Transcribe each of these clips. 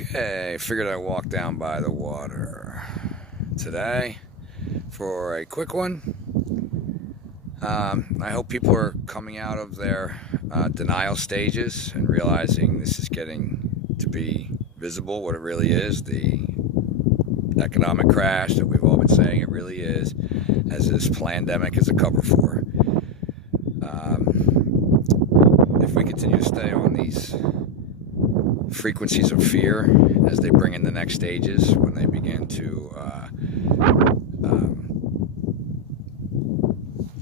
Okay, figured I'd walk down by the water today for a quick one. I hope people are coming out of their denial stages and realizing this is getting to be visible, what it really is, the economic crash that we've all been saying it really is, as this pandemic is a cover for. If we continue to stay on these frequencies of fear as they bring in the next stages, when they begin to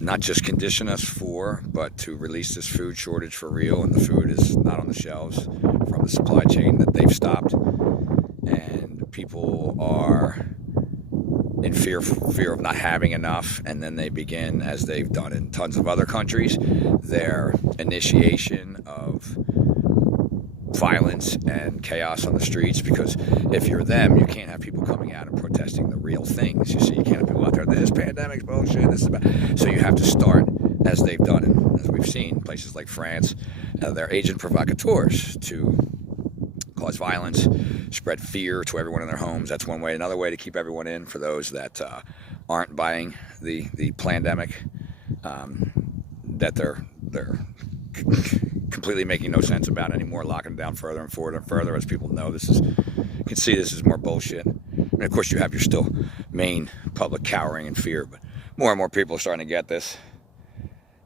not just condition us for, but to release this food shortage for real, and the food is not on the shelves from the supply chain that they've stopped, and people are in fear of not having enough, and then they begin, as they've done in tons of other countries, their initiation of violence and chaos on the streets. Because if you're them, you can't have people coming out and protesting the real things. You see, you can't have people out there, this pandemic's bullshit, this is bad. So you have to start, as they've done, and as we've seen, places like France, they're agent provocateurs to cause violence, spread fear to everyone in their homes. That's one way. Another way to keep everyone in, for those that aren't buying the pandemic, that they're completely making no sense about anymore, locking it down further and further, as people know this is, you can see this is more bullshit. And of course you have your still main public cowering in fear, but more and more people are starting to get this.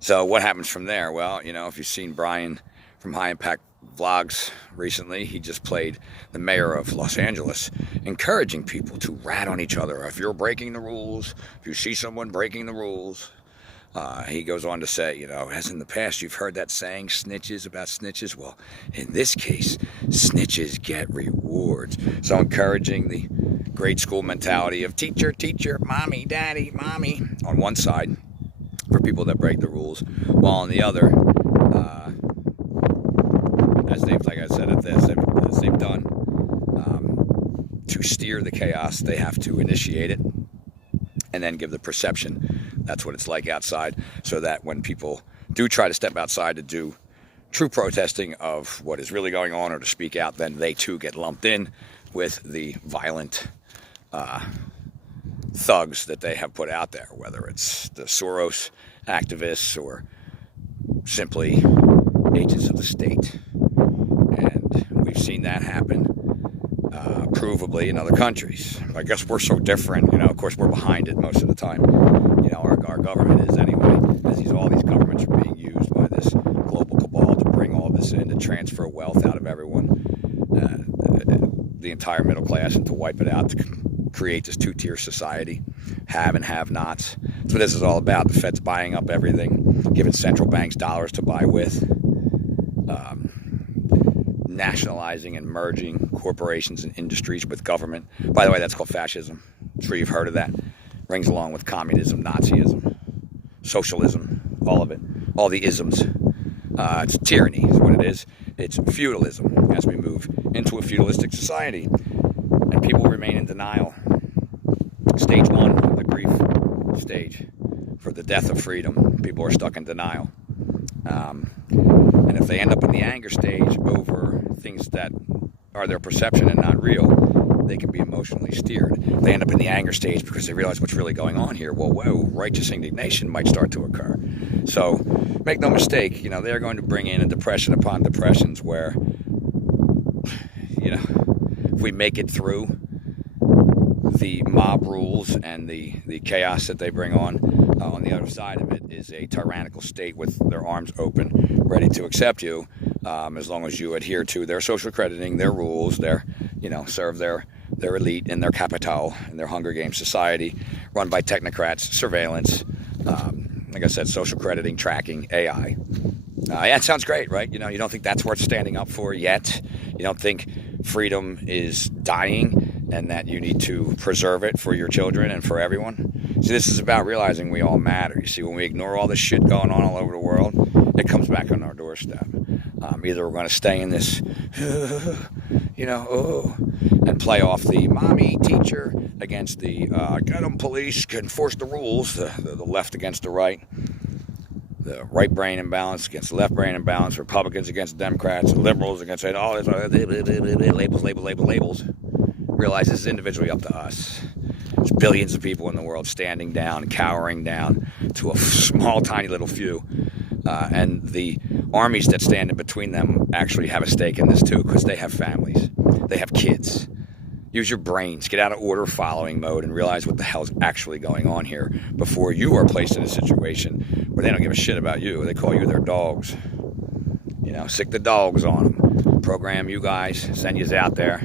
So what happens from there? Well, you know, if you've seen Brian from HighImpactVlogs recently, he just played the mayor of Los Angeles, encouraging people to rat on each other. If you're breaking the rules, if you see someone breaking the rules, he goes on to say, you know, as in the past, you've heard that saying, snitches about snitches. Well, in this case, snitches get rewards. So encouraging the grade school mentality of teacher, teacher, mommy, daddy, mommy, on one side, for people that break the rules, while on the other, as they've, like I said, as they've done, to steer the chaos, they have to initiate it and then give the perception that's what it's like outside, so that when people do try to step outside to do true protesting of what is really going on, or to speak out, then they too get lumped in with the violent thugs that they have put out there, whether it's the Soros activists or simply agents of the state. And we've seen that happen provably in other countries. I guess we're so different, you know, of course we're behind it most of the time. You know, our government is anyway, as all these governments are being used by this global cabal to bring all this in, to transfer wealth out of everyone, the entire middle class, and to wipe it out, to create this two-tier society, have and have-nots. That's what this is all about. The Fed's buying up everything, giving central banks dollars to buy with, nationalizing and merging corporations and industries with government. By the way, that's called fascism. I'm sure you've heard of that. Rings along with communism, Nazism, socialism, all of it, all the isms. It's tyranny is what it is. It's feudalism, as we move into a feudalistic society, and people remain in denial. Stage one of the grief stage for the death of freedom. People are stuck in denial. And if they end up in the anger stage over things that are their perception and not real, they can be emotionally steered. If they end up in the anger stage because they realize what's really going on here, well, whoa, righteous indignation might start to occur. So make no mistake, you know, they're going to bring in a depression upon depressions where, you know, if we make it through the mob rules and the chaos that they bring on the other side of it is a tyrannical state with their arms open, ready to accept you, as long as you adhere to their social crediting, their rules, their, you know, serve their elite and their capital and their Hunger Games society, run by technocrats, surveillance, like I said, social crediting, tracking, AI. Yeah, it sounds great, right? You know, you don't think that's worth standing up for yet. You don't think freedom is dying and that you need to preserve it for your children and for everyone. See, this is about realizing we all matter. You see, when we ignore all this shit going on all over the world, it comes back on our doorstep. Either we're going to stay in this, you know, and play off the mommy teacher against the get 'em police, can enforce the rules, the left against the right. the right brain imbalance against the left brain imbalance, Republicans against Democrats, liberals against all this, labels. Realize this is individually up to us. There's billions of people in the world standing down, cowering down to a small, tiny little few. And the armies that stand in between them actually have a stake in this too, because they have families. They have kids. Use your brains. Get out of order following mode and realize what the hell's actually going on here before you are placed in a situation where they don't give a shit about you. They call you their dogs. You know, sick the dogs on them. Program you guys. Send yous out there.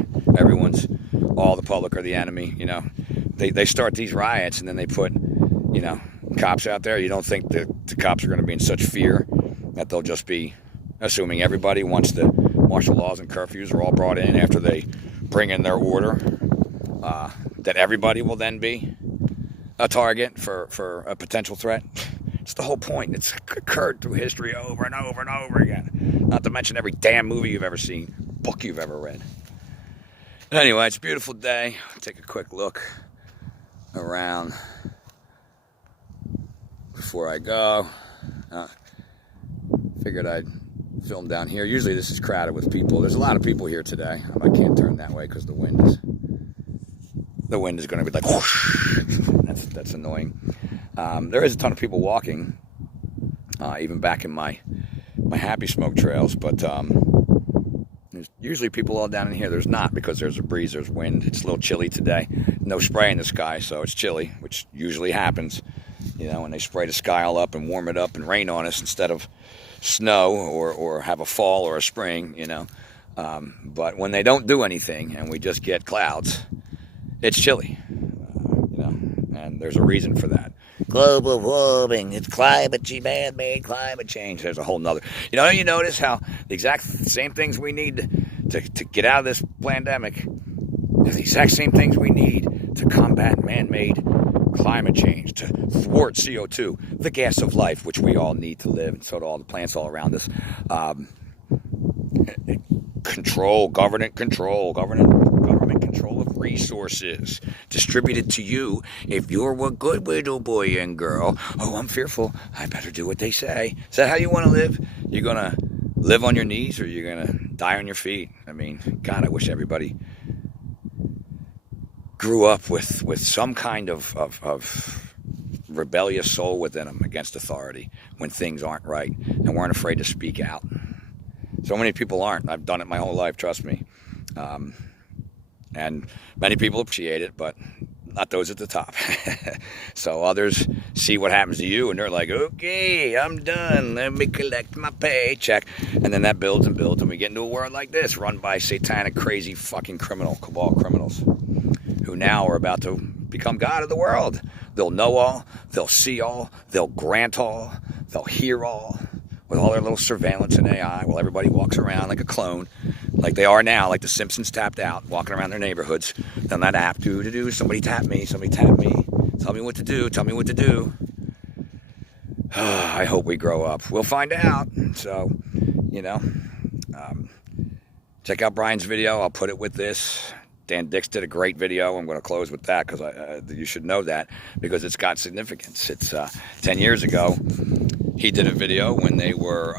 All the public are the enemy. You know, they start these riots and then they put, you know, cops out there. You don't think that the cops are going to be in such fear that they'll just be assuming everybody, once the martial laws and curfews are all brought in after they bring in their order, that everybody will then be a target for a potential threat? It's the whole point. It's occurred through history over and over and over again. Not to mention every damn movie you've ever seen, book you've ever read. Anyway, it's a beautiful day. Take a quick look around before I go. Figured I'd film down here. Usually this is crowded with people. There's a lot of people here today. I can't turn that way because the wind is going to be like whoosh. That's annoying. There is a ton of people walking, even back in my happy smoke trails, but there's usually people all down in here. There's not, because there's a breeze, there's wind. It's a little chilly today. No spray in the sky, so it's chilly, which usually happens, you know, when they spray the sky all up and warm it up and rain on us instead of snow or have a fall or a spring, you know. But when they don't do anything and we just get clouds, it's chilly, you know, and there's a reason for that. Global warming, it's man-made climate change. There's a whole nother. You notice how the exact same things we need to get out of this pandemic are the exact same things we need to combat man-made climate change, to thwart CO2, the gas of life, which we all need to live, and so do all the plants all around us. Government control of resources distributed to you if you're a good little boy and girl. Oh, I'm fearful. I better do what they say. Is that how you want to live? You're going to live on your knees, or you're going to die on your feet? I mean, God, I wish everybody grew up with some kind of rebellious soul within them against authority when things aren't right, and weren't afraid to speak out. So many people aren't. I've done it my whole life, trust me. And many people appreciate it, but not those at the top. So others see what happens to you, and they're like, okay, I'm done. Let me collect my paycheck. And then that builds and builds, and we get into a world like this, run by satanic, crazy, fucking cabal criminals, who now are about to become God of the world. They'll know all, they'll see all, they'll grant all, they'll hear all, with all their little surveillance and AI, while everybody walks around like a clone, like they are now, like the Simpsons tapped out, walking around their neighborhoods. Then that app, somebody tap me, tell me what to do. I hope we grow up. We'll find out. So, check out Brian's video. I'll put it with this. Dan Dix did a great video. I'm going to close with that because you should know that, because it's got significance. It's 10 years ago. He did a video when they were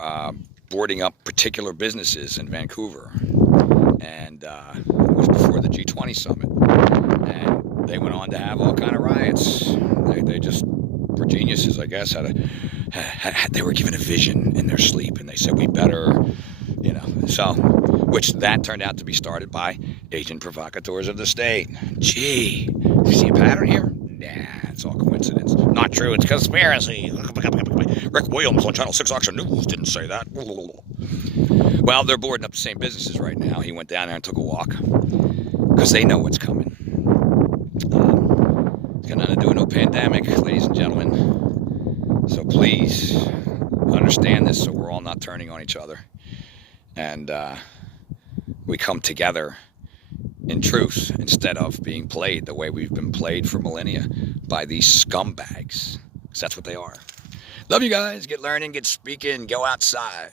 boarding up particular businesses in Vancouver, and it was before the G20 summit, and they went on to have all kind of riots. They just were geniuses, I guess. They were given a vision in their sleep, and they said, we better, which that turned out to be started by agent provocateurs of the state. Gee, you see a pattern here? Nah, it's all coincidence. Not true, it's conspiracy. Rick Williams on Channel 6 Action News didn't say that. Well, they're boarding up the same businesses right now. He went down there and took a walk, because they know what's coming. It's got nothing to do with no pandemic, ladies and gentlemen. So please, understand this so we're all not turning on each other. And we come together in truth, instead of being played the way we've been played for millennia by these scumbags. Because that's what they are. Love you guys. Get learning, get speaking, go outside.